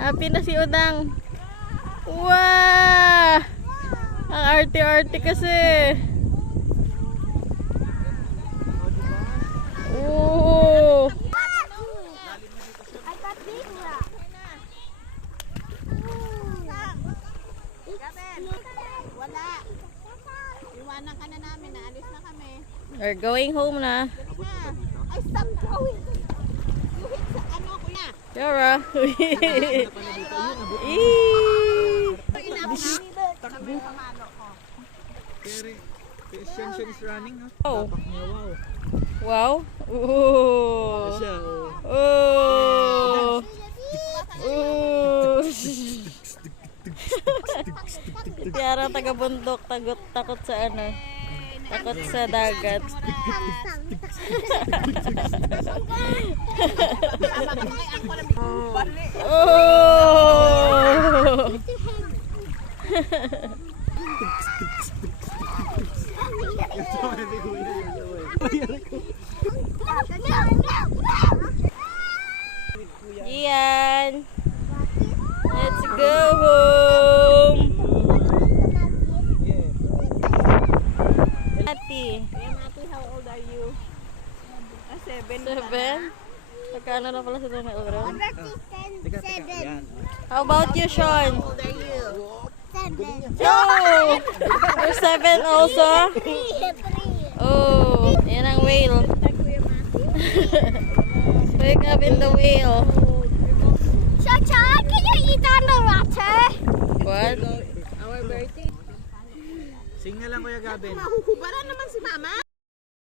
Happy na si Udang. Wow! Ang arte-arte kasi. Oh! Wala. Iwanan ka na namin. Naalis na kami. We're going home na. Ay, stop going. You hit sa ano ko na. Yara. Extension is running, ha? Oh. Tapak niya, wow. Wow. Oh. Siya, oh. Oh. Oh. Yara taga-bundok, takot sa ano. Takot sa dagat. Oh. Ian, let's go home. Ati, How old are you? 7. 7? Nagkano na pala sila na oras? Teka, yan. How about you, Sean? How old are you? Oh! You're 7 also? Oh, yan ang whale. Wake up in the whale. Chacha, can you eat on the water? What? Our birthday. Sing na lang, Kuya Gabin. Mahuhubaran naman si Mama.